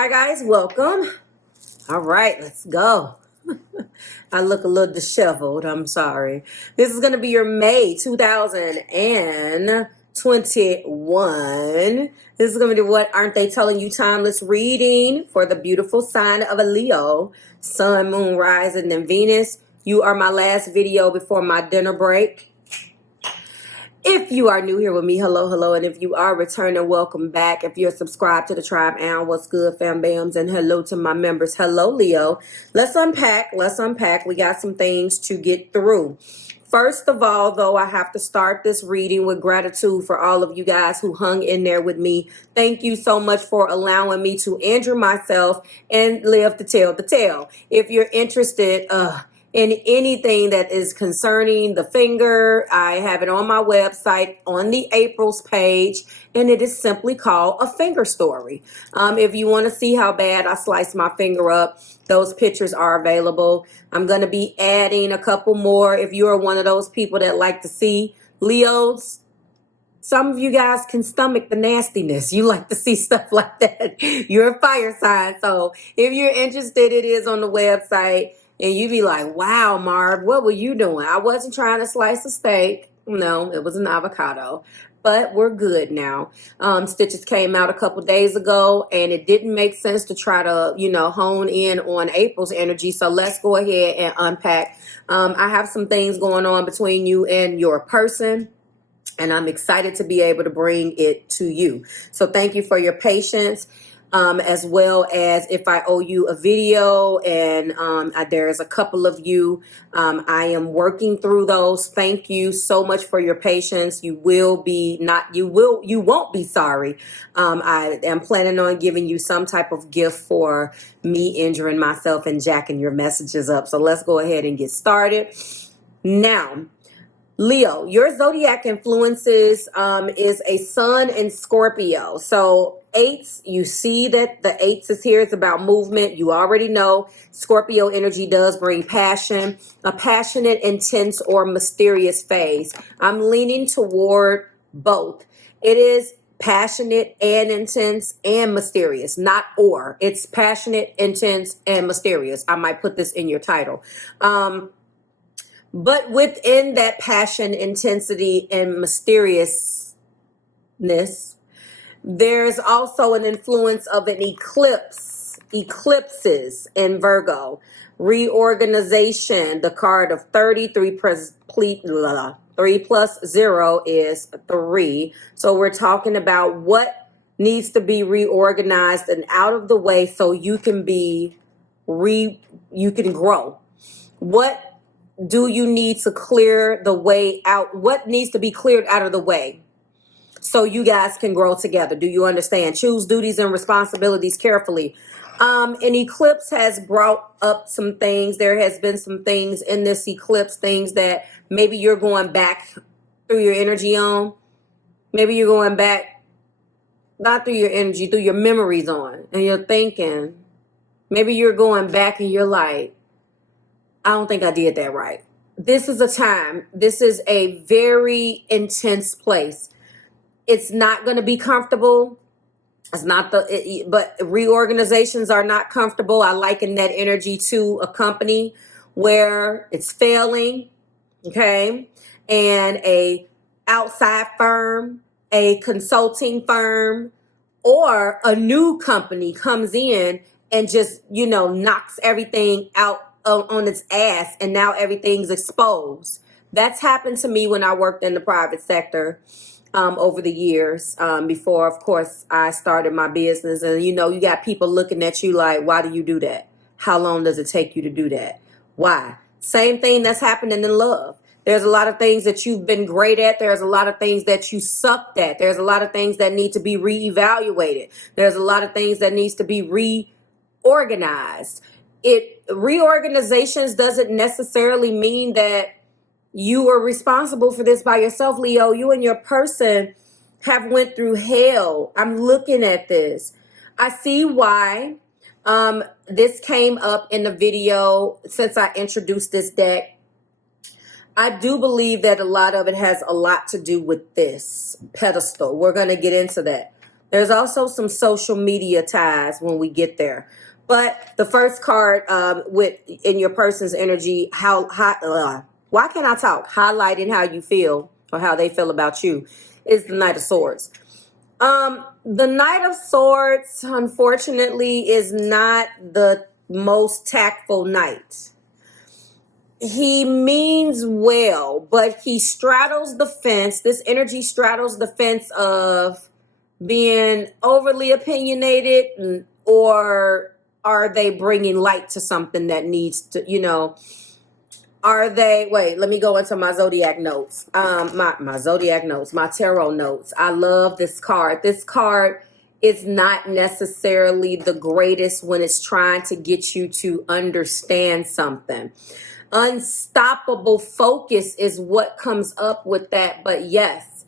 Hi guys, welcome. All right, let's go. I look a little disheveled. I'm sorry. This is going to be your May 2021. This is going to be what aren't they telling you timeless reading for the beautiful sign of a Leo, Sun, Moon, Rising, and Venus. You are my last video before my dinner break. If you are new here with me, hello, hello. And if you are returning, welcome back. If you're subscribed to the tribe, and what's good, fam bams, and hello to my members. Hello, Leo. Let's unpack. We got some things to get through. First of all, though, I have to start this reading with gratitude for all of you guys who hung in there with me. Thank you so much for allowing me to injure myself and live to tell the tale. If you're interested, in anything that is concerning the finger, I have it on my website on the April's page, and it is simply called A Finger Story. If you want to see how bad I sliced my finger up, those pictures are available. I'm going to be adding a couple more if you're one of those people that like to see. Leos, some of you guys can stomach the nastiness. You like to see stuff like that. You're a fire sign, so if you're interested, it is on the website. And you be like, wow, Marv, what were you doing? I wasn't trying to slice a steak. No, it was an avocado. But we're good now. Stitches came out a couple days ago, and it didn't make sense to try to, hone in on April's energy. So let's go ahead and unpack. I have some things going on between you and your person, and I'm excited to be able to bring it to you. So thank you for your patience. As well as if I owe you a video, and there's a couple of you. I am working through those. Thank you so much for your patience. You won't be sorry. I am planning on giving you some type of gift for me injuring myself and jacking your messages up. So let's go ahead and get started. Now, Leo, your zodiac influences is a sun in Scorpio. So eights, you see that the eights is here. It's about movement. You already know Scorpio energy does bring passion, a passionate, intense, or mysterious phase. I'm leaning toward both. It is passionate and intense and mysterious, not or. It's passionate, intense, and mysterious. I might put this in your title. But within that passion, intensity, and mysteriousness, there's also an influence of an eclipses in Virgo. Reorganization, the card of 30, 3 plus 0 is 3. So we're talking about what needs to be reorganized and out of the way so you can you can grow. What do you need to clear the way out? What needs to be cleared out of the way so you guys can grow together? Do you understand? Choose duties and responsibilities carefully. An eclipse has brought up some things. There has been some things in this eclipse, things that maybe you're going back through your energy on. Maybe you're going back, not through your energy, through your memories on. And you're thinking, maybe you're going back and you're like, I don't think I did that right. This is a time. This is a very intense place. It's not going to be comfortable. It's not but reorganizations are not comfortable. I liken that energy to a company where it's failing, okay? And a outside firm, a consulting firm, or a new company comes in and just, knocks everything out on its ass, and now everything's exposed. That's happened to me when I worked in the private sector over the years, before, of course, I started my business. And you got people looking at you like, why do you do that? How long does it take you to do that? Why? Same thing that's happening in love. There's a lot of things that you've been great at. There's a lot of things that you sucked at. There's a lot of things that need to be reevaluated. There's a lot of things that needs to be reorganized. Reorganizations doesn't necessarily mean that you are responsible for this by yourself, Leo. You and your person have went through hell. I'm looking at this. I see why this came up in the video since I introduced this deck. I do believe that a lot of it has a lot to do with this pedestal. We're going to get into that. There's also some social media ties when we get there. But the first card in your person's energy, why can't I talk? Highlighting how you feel or how they feel about you is the Knight of Swords. The Knight of Swords, unfortunately, is not the most tactful knight. He means well, but he straddles the fence. This energy straddles the fence of being overly opinionated, or are they bringing light to something that needs to, are they, wait, let me go into my Zodiac notes. My Zodiac notes, my tarot notes. I love this card. This card is not necessarily the greatest when it's trying to get you to understand something. Unstoppable focus is what comes up with that. But yes,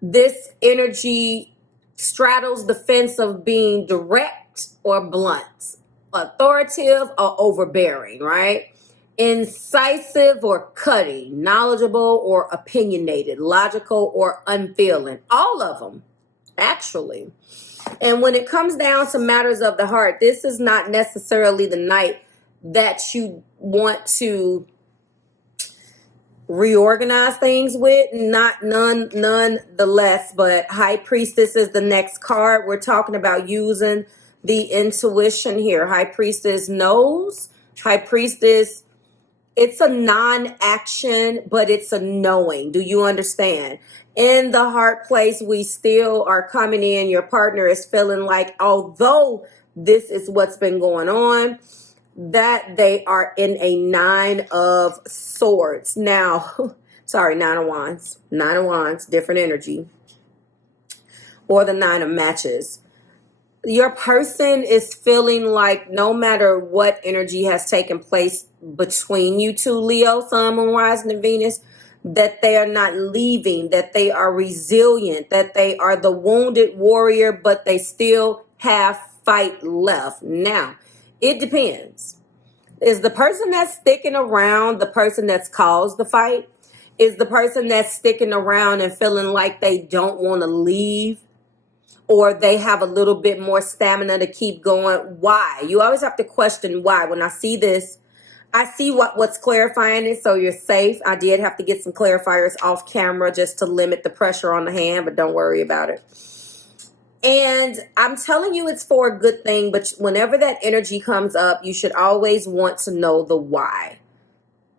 this energy straddles the fence of being direct or blunt, authoritative or overbearing, right? Incisive or cutting, knowledgeable or opinionated, logical or unfeeling. All of them, actually. And when it comes down to matters of the heart, this is not necessarily the night that you want to reorganize things with, nonetheless. But High Priestess is the next card. We're talking about using the intuition here. High Priestess knows. High Priestess, it's a non-action, but it's a knowing. Do you understand? In the heart place, we still are coming in. Your partner is feeling like, although this is what's been going on, that they are in a Nine of Swords. Now, sorry, Nine of Wands. Nine of Wands, different energy. Or the Nine of Matches. Your person is feeling like no matter what energy has taken place between you two, Leo, Sun, Moon, Rising, and Venus, that they are not leaving, that they are resilient, that they are the wounded warrior, but they still have fight left. Now, it depends. Is the person that's sticking around the person that's caused the fight? Is the person that's sticking around and feeling like they don't want to leave? Or they have a little bit more stamina to keep going? Why? You always have to question why. When I see this, I see what's clarifying it, so you're safe. I did have to get some clarifiers off camera just to limit the pressure on the hand, but don't worry about it. And I'm telling you it's for a good thing, but whenever that energy comes up, you should always want to know the why.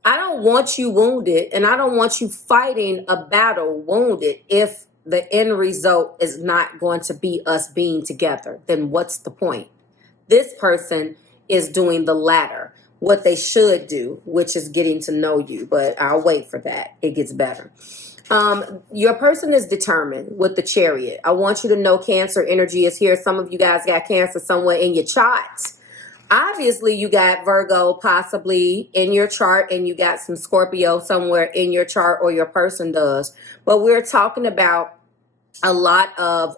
I don't want you wounded, and I don't want you fighting a battle wounded if the end result is not going to be us being together. Then what's the point? This person is doing the latter, what they should do, which is getting to know you, but I'll wait for that. It gets better. Your person is determined with the Chariot. I want you to know Cancer energy is here. Some of you guys got Cancer somewhere in your chart. Obviously, you got Virgo possibly in your chart, and you got some Scorpio somewhere in your chart, or your person does. But we're talking about a lot of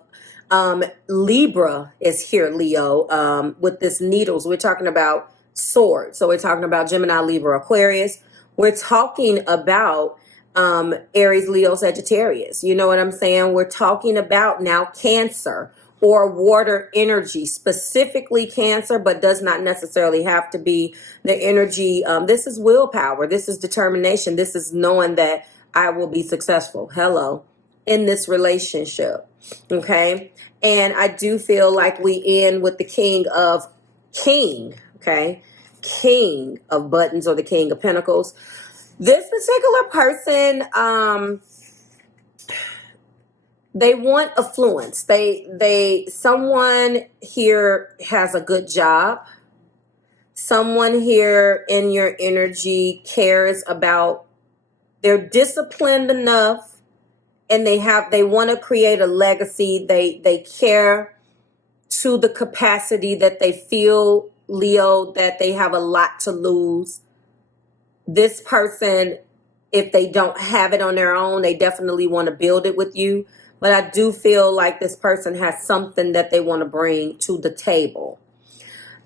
Libra is here, Leo, with this needles. We're talking about swords. So we're talking about Gemini, Libra, Aquarius. We're talking about Aries, Leo, Sagittarius. You know what I'm saying? We're talking about now Cancer or water energy, specifically Cancer, but does not necessarily have to be the energy. This is willpower. This is determination. This is knowing that I will be successful. Hello. In this relationship. Okay. And I do feel like we end with the King. Okay. King of Buttons, or the King of Pentacles. This particular person, they want affluence. Someone here has a good job. Someone here in your energy cares about, they're disciplined enough, and they want to create a legacy. They care to the capacity that they feel, Leo, that they have a lot to lose. This person, if they don't have it on their own, they definitely want to build it with you. But I do feel like this person has something that they want to bring to the table.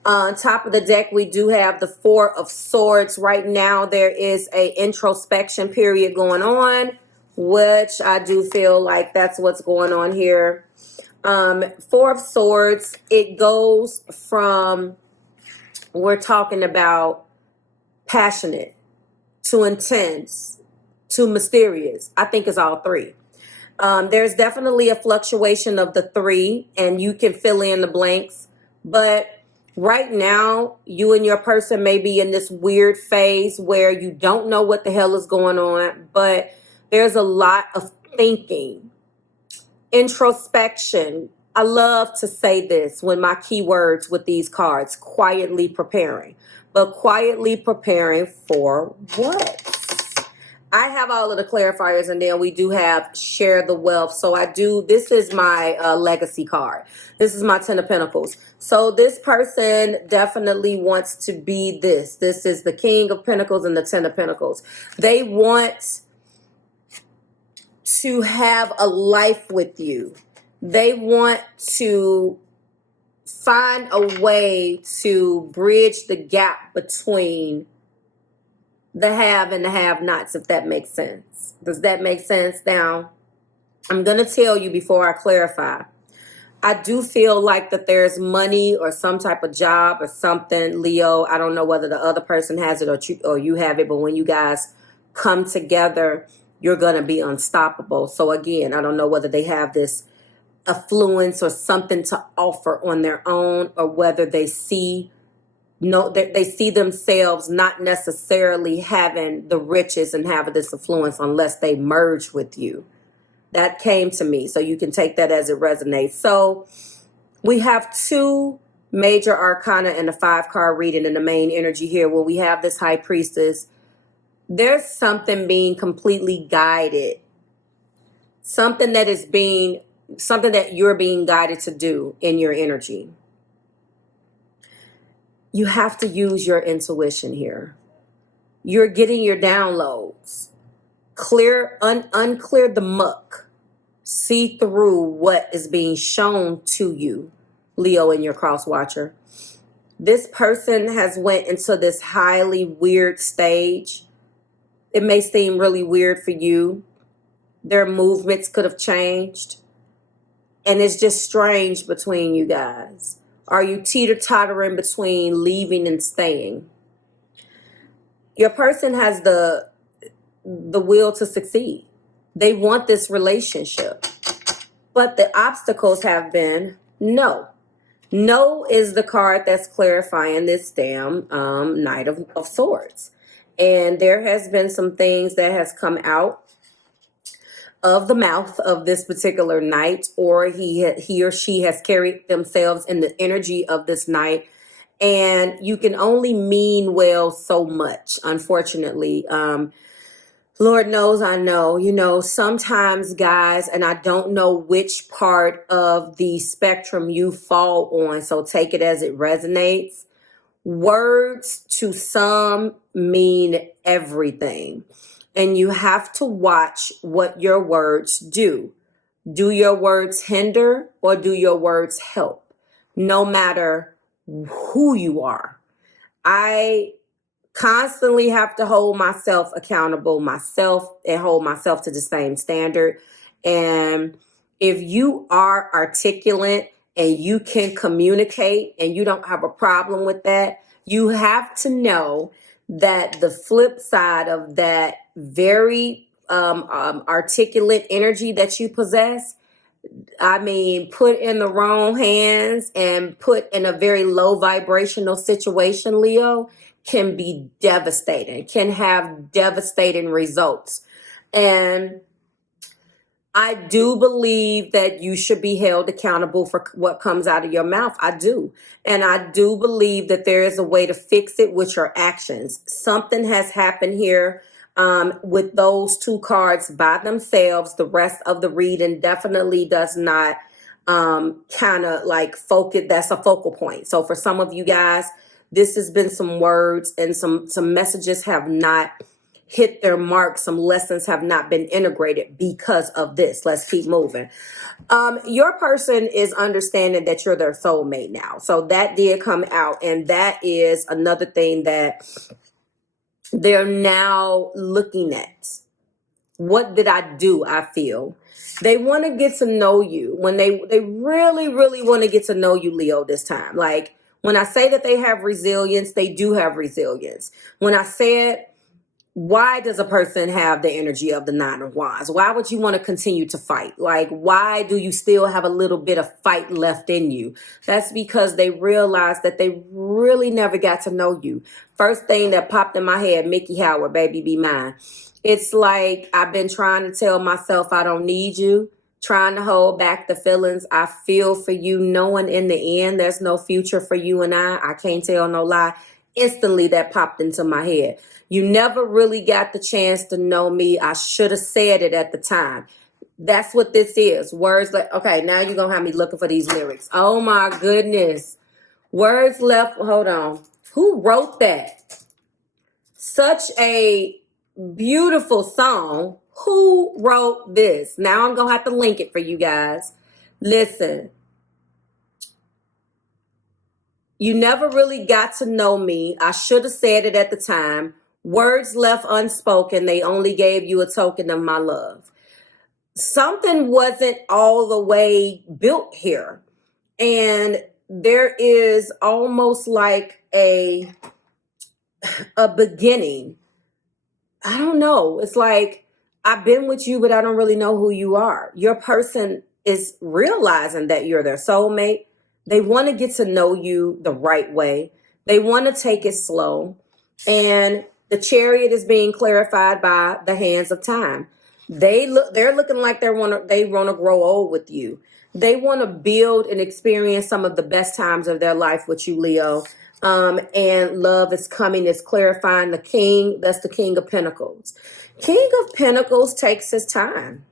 On top of the deck, we do have the Four of Swords. Right now, there is a introspection period going on, which I do feel like that's what's going on here. Four of Swords, it goes from, we're talking about passionate to intense to mysterious. I think it's all three. There's definitely a fluctuation of the three, and you can fill in the blanks. But right now, you and your person may be in this weird phase where you don't know what the hell is going on, but there's a lot of thinking, introspection. I love to say this when my keywords with these cards, quietly preparing. But quietly preparing for what? I have all of the clarifiers, and then we do have share the wealth. So this is my legacy card. This is my 10 of Pentacles. So this person definitely wants to be this. This is the King of Pentacles and the 10 of Pentacles. They want to have a life with you. They want to find a way to bridge the gap between the have and the have-nots, if that makes sense. Does that make sense? Now, I'm going to tell you before I clarify. I do feel like that there's money or some type of job or something, Leo. I don't know whether the other person has it or you have it, but when you guys come together, you're going to be unstoppable. So again, I don't know whether they have this affluence or something to offer on their own, or whether they see themselves not necessarily having the riches and having this affluence unless they merge with you. That came to me, so you can take that as it resonates. So we have two major arcana in the 5-card reading in the main energy here. When we have this High Priestess, there's something being completely guided, something that you're being guided to do in your energy. You have to use your intuition here. You're getting your downloads. Unclear the muck. See through what is being shown to you, Leo, in your cross watcher. This person has went into this highly weird stage. It may seem really weird for you. Their movements could have changed. And it's just strange between you guys. Are you teeter-tottering between leaving and staying? Your person has the will to succeed. They want this relationship. But the obstacles have been no. No is the card that's clarifying this damn Knight of Swords. And there has been some things that has come out of the mouth of this particular knight, or he or she has carried themselves in the energy of this knight, and you can only mean well so much, unfortunately. Lord knows I know, sometimes guys, and I don't know which part of the spectrum you fall on, so take it as it resonates. Words to some mean everything. And you have to watch what your words do. Do your words hinder or do your words help? No matter who you are. I constantly have to hold myself accountable, and hold myself to the same standard. And if you are articulate and you can communicate and you don't have a problem with that, you have to know that the flip side of that very articulate energy that you possess, put in the wrong hands and put in a very low vibrational situation, Leo, can be devastating, can have devastating results. And I do believe that you should be held accountable for what comes out of your mouth. I do. And I do believe that there is a way to fix it with your actions. Something has happened here with those two cards by themselves. The rest of the reading definitely does not kind of like focus. That's a focal point. So for some of you guys, this has been some words and some messages have not hit their mark. Some lessons have not been integrated because of this. Let's keep moving. Your person is understanding that you're their soulmate now. So that did come out. And that is another thing that they're now looking at. What did I do? I feel. They want to get to know you. When they really, really want to get to know you, Leo, this time. Like, when I say that they have resilience, they do have resilience. When I said, why does a person have the energy of the Nine of Wands? Why would you want to continue to fight? Like, why do you still have a little bit of fight left in you? That's because they realize that they really never got to know you. First thing that popped in my head, Mickey Howard, baby, be mine. It's like I've been trying to tell myself I don't need you, trying to hold back the feelings I feel for you, knowing in the end there's no future for you and I can't tell no lie. Instantly that popped into my head. You never really got the chance to know me. I should have said it at the time. That's what this is. Words like, okay, now you're going to have me looking for these lyrics. Oh my goodness. Words left. Hold on. Who wrote that? Such a beautiful song. Who wrote this? Now I'm going to have to link it for you guys. Listen. You never really got to know me. I should have said it at the time. Words left unspoken. They only gave you a token of my love. Something wasn't all the way built here. And there is almost like a beginning. I don't know. It's like, I've been with you, but I don't really know who you are. Your person is realizing that you're their soulmate. They want to get to know you the right way. They want to take it slow. And the Chariot is being clarified by the hands of time. They're looking like they want to grow old with you. They want to build and experience some of the best times of their life with you, Leo. And love is coming. It's clarifying the king. That's the King of Pentacles. King of Pentacles takes his time.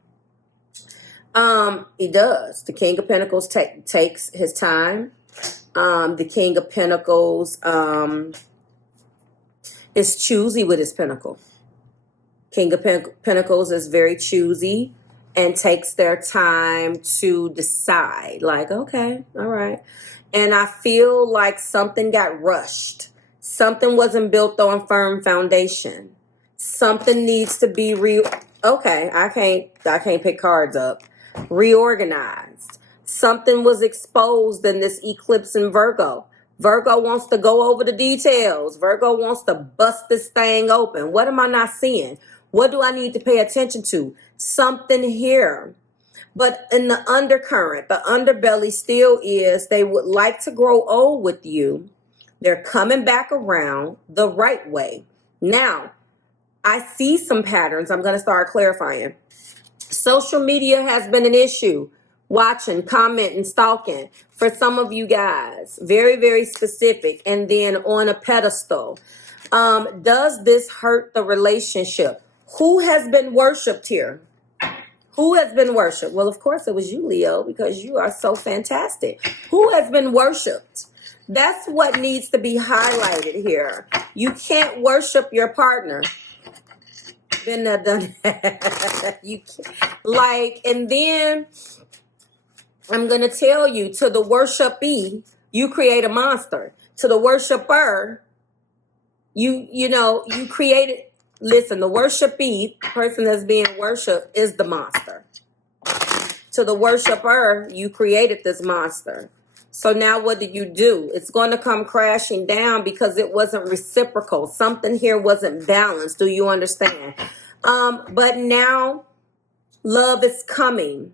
He does. The King of Pentacles takes his time. The King of Pentacles is choosy with his pentacle. King of Pentacles is very choosy and takes their time to decide. Like, okay, all right. And I feel like something got rushed. Something wasn't built on firm foundation. Something needs to be okay, I can't pick cards up. Reorganized. Something was exposed in this eclipse in Virgo. Virgo wants to go over the details. Virgo wants to bust this thing open. What am I not seeing? What do I need to pay attention to? Something here. But in the undercurrent, the underbelly still is they would like to grow old with you. They're coming back around the right way. Now, I see some patterns. I'm going to start clarifying. Social media has been an issue. Watching, commenting, stalking for some of you guys. Very, very specific. And then on a pedestal. Does this hurt the relationship? Who has been worshipped here? Who has been worshipped? Well, of course, it was you, Leo, because you are so fantastic. Who has been worshipped? That's what needs to be highlighted here. You can't worship your partner. Been there, done that. You can't. Like, and then I'm going to tell you, to the worshipee, you create a monster. To the worshiper, you created. Listen, the worshipee, person that's being worshipped, is the monster. To the worshiper, you created this monster. So now what do? It's going to come crashing down because it wasn't reciprocal. Something here wasn't balanced. Do you understand? But now love is coming.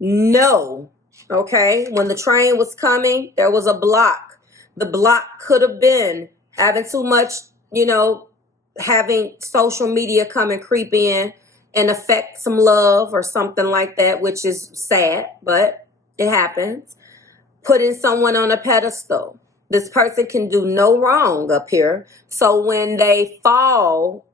No. Okay. When the train was coming, there was a block. The block could have been having too much, having social media come and creep in and affect some love or something like that, which is sad, but it happens. Putting someone on a pedestal. This person can do no wrong up here. So when they fall,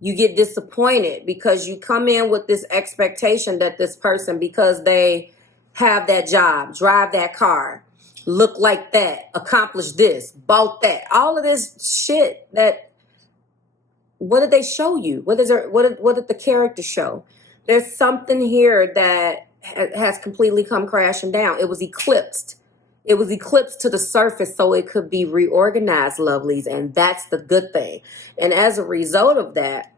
you get disappointed because you come in with this expectation that this person, because they have that job, drive that car, look like that, accomplish this, bought that, all of this shit that, what did they show you? What did the character show? There's something here that has completely come crashing down. It was eclipsed. It was eclipsed to the surface so it could be reorganized, lovelies, and that's the good thing. And as a result of that,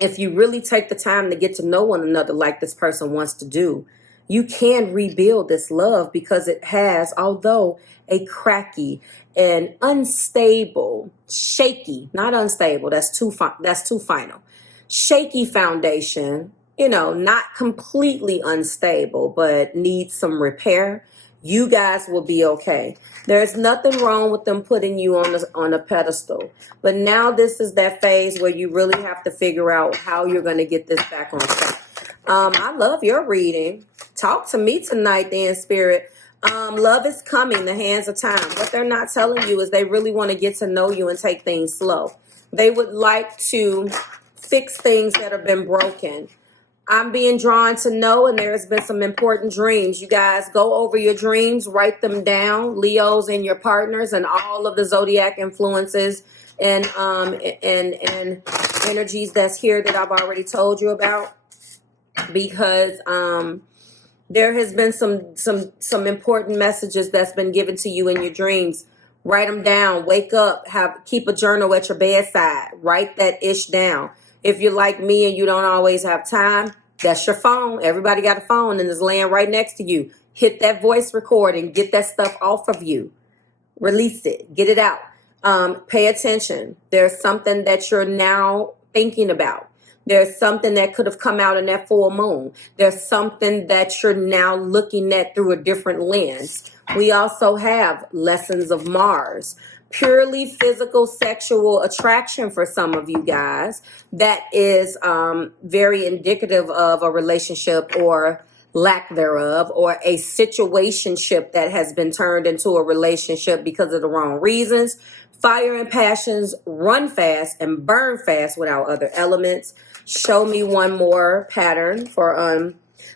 if you really take the time to get to know one another like this person wants to do, you can rebuild this love, because it has, although a cracky and unstable, shaky, not unstable, that's too final. Shaky foundation, you know, not completely unstable, but needs some repair. You guys will be okay. There's nothing wrong with them putting you on a pedestal. But now this is that phase where you really have to figure out how you're going to get this back on track. I love your reading. Talk to me tonight, then, Spirit. Love is coming, the hands of time. What they're not telling you is they really want to get to know you and take things slow. They would like to fix things that have been broken. I'm being drawn to know, and there's been some important dreams. You guys go over your dreams, write them down. Leos and your partners and all of the Zodiac influences and energies that's here that I've already told you about, because there has been some important messages that's been given to you in your dreams. Write them down. Wake up. Keep a journal at your bedside. Write that ish down. If you're like me and you don't always have time, that's your phone. Everybody got a phone and is laying right next to you. Hit that voice recording. Get that stuff off of you. Release it. Get it out. Pay attention. There's something that you're now thinking about. There's something that could have come out in that full moon. There's something that you're now looking at through a different lens. We also have lessons of Mars. Purely physical sexual attraction for some of you guys. That is very indicative of a relationship or lack thereof, or a situationship that has been turned into a relationship because of the wrong reasons. Fire and passions run fast and burn fast without other elements. Show me one more pattern for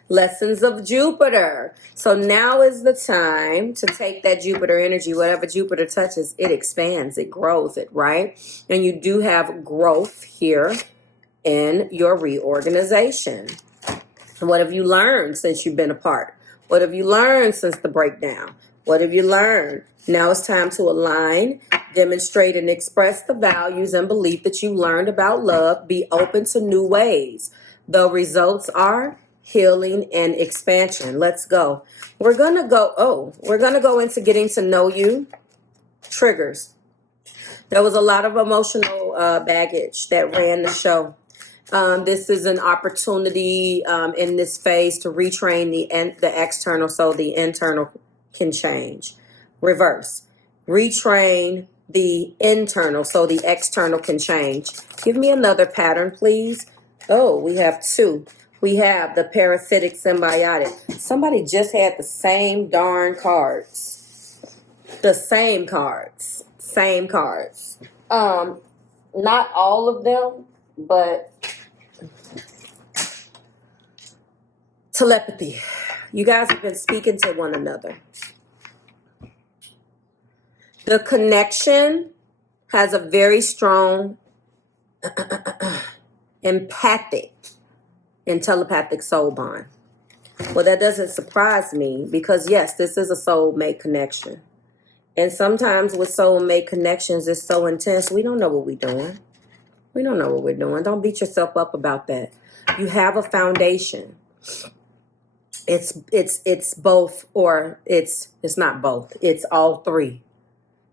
lessons of Jupiter. So now is the time to take that Jupiter energy. Whatever Jupiter touches, it expands, it grows it, right? And you do have growth here in your reorganization. What have you learned since you've been apart? What have you learned since the breakdown? What have you learned? Now it's time to align, demonstrate, and express the values and belief that you learned about love. Be open to new ways. The results are healing and expansion. Let's go. We're going to go into getting to know you. Triggers. There was a lot of emotional baggage that ran the show. This is an opportunity in this phase to retrain the external so the internal can change. Reverse. Retrain the internal so the external can change. Give me another pattern, please. Oh, we have two. We have the parasitic symbiotic. Somebody just had the same darn cards. The same cards. Same cards. Not all of them, but telepathy. You guys have been speaking to one another. The connection has a very strong empathic and telepathic soul bond. Well, that doesn't surprise me, because yes, this is a soulmate connection. And sometimes with soulmate connections, it's so intense, we don't know what we're doing. We don't know what we're doing. Don't beat yourself up about that. You have a foundation. It's both, or it's not both. It's all three.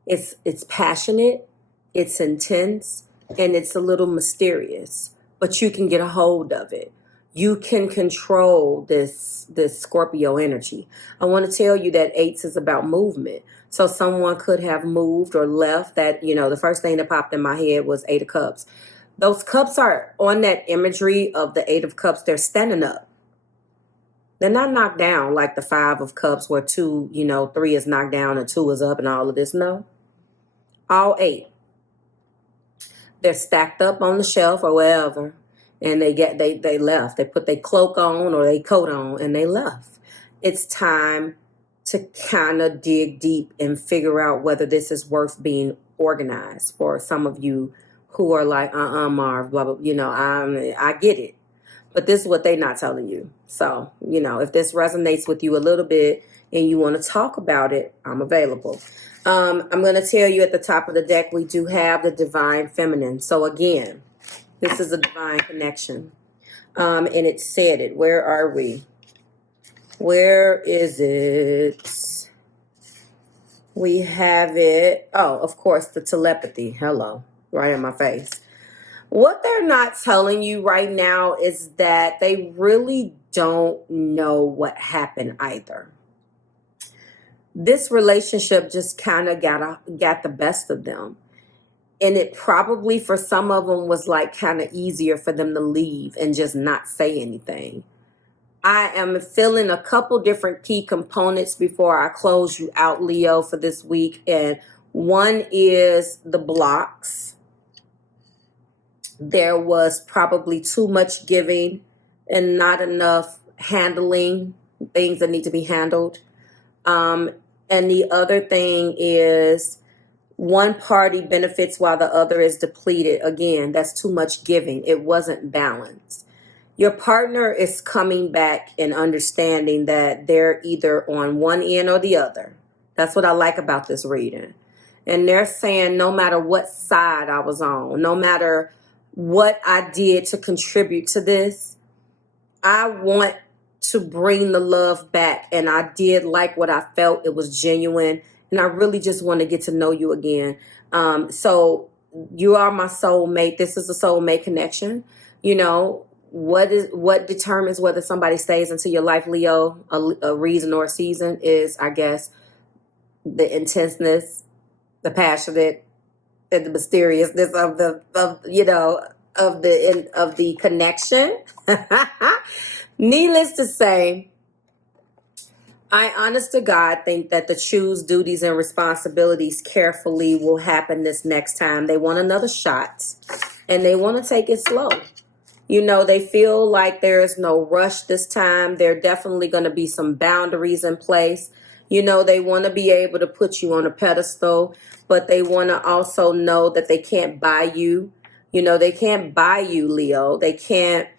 It's passionate, it's intense, and it's a little mysterious. But you can get a hold of it. You can control this Scorpio energy. I want to tell you that eights is about movement. So someone could have moved or left. That, the first thing that popped in my head was Eight of Cups. Those cups are on that imagery of the Eight of Cups. They're standing up. They're not knocked down like the Five of Cups where two, three is knocked down and two is up and all of this. No. All eight. They're stacked up on the shelf or wherever. And they left. They put their cloak on or their coat on and they left. It's time to kind of dig deep and figure out whether this is worth being organized. For some of you who are like, Marve, blah, blah, I get it. But this is what they're not telling you. So, if this resonates with you a little bit and you want to talk about it, I'm available. I'm going to tell you at the top of the deck, we do have the divine feminine. So again, This is a divine connection. And it said it. Where are we? Where is it? We have it. Oh, of course, the telepathy. Hello. Right in my face. What they're not telling you right now is that they really don't know what happened either. This relationship just kind of got the best of them. And it probably for some of them was like kind of easier for them to leave and just not say anything. I am feeling a couple different key components before I close you out, Leo, for this week. And one is the blocks. There was probably too much giving and not enough handling things that need to be handled. And the other thing is one party benefits while the other is depleted. Again, that's too much giving. It wasn't balanced. Your partner is coming back and understanding that they're either on one end or the other. That's what I like about this reading. And they're saying no matter what side I was on, no matter what I did to contribute to this, I want to bring the love back. And I did like what I felt. It was genuine. And I really just want to get to know you again. So you are my soulmate. This is a soulmate connection. You know, what determines whether somebody stays into your life, Leo, a reason or a season is, I guess, the intenseness, the passionate, and the mysteriousness of the connection. Needless to say, I honest to God think that the choose duties and responsibilities carefully will happen this next time. They want another shot and they want to take it slow. You know, they feel like there is no rush this time. There are definitely going to be some boundaries in place. You know, they want to be able to put you on a pedestal, but they want to also know that they can't buy you. You know, they can't buy you, Leo. They can't,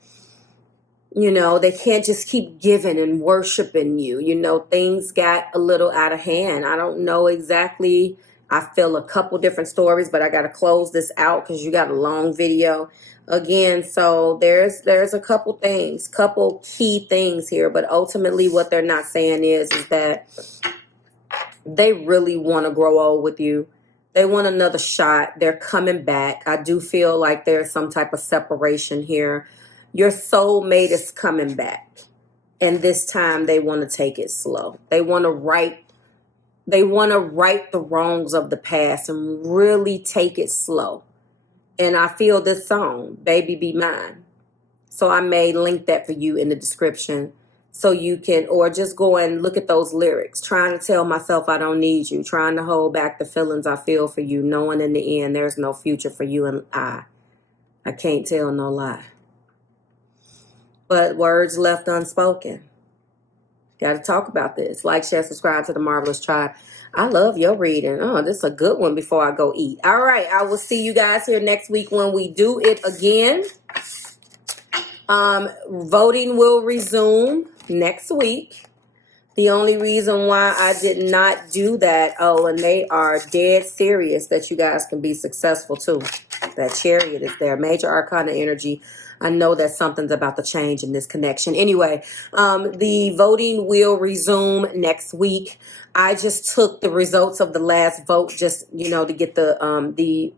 they can't just keep giving and worshiping you. You know, things got a little out of hand. I don't know exactly. I feel a couple different stories, but I got to close this out because you got a long video. Again, so there's a couple key things here, but ultimately what they're not saying is that they really want to grow old with you. They want another shot. They're coming back. I do feel like there's some type of separation here. Your soulmate is coming back, and this time they want to take it slow. They want to right the wrongs of the past and really take it slow. And I feel this song, Baby Be Mine. So I may link that for you in the description so you can, or just go and look at those lyrics. Trying to tell myself I don't need you. Trying to hold back the feelings I feel for you. Knowing in the end there's no future for you and I can't tell no lie. But words left unspoken. Got to talk about this. Like, share, subscribe to the Marvelous Tribe. I love your reading. Oh, this is a good one before I go eat. All right. I will see you guys here next week when we do it again. Voting will resume next week. The only reason why I did not do that, and they are dead serious that you guys can be successful too. That Chariot is there. Major Arcana energy. I know that something's about to change in this connection. Anyway, the voting will resume next week. I just took the results of the last vote just, to get the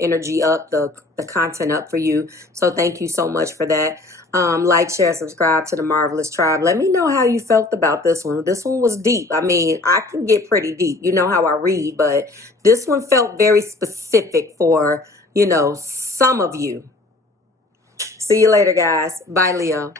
energy up, the content up for you. So thank you so much for that. Like, share, subscribe to the Marvelous Tribe. Let me know how you felt about this one. This one was deep. I mean, I can get pretty deep. You know how I read, but this one felt very specific for, some of you. See you later, guys. Bye, Leo.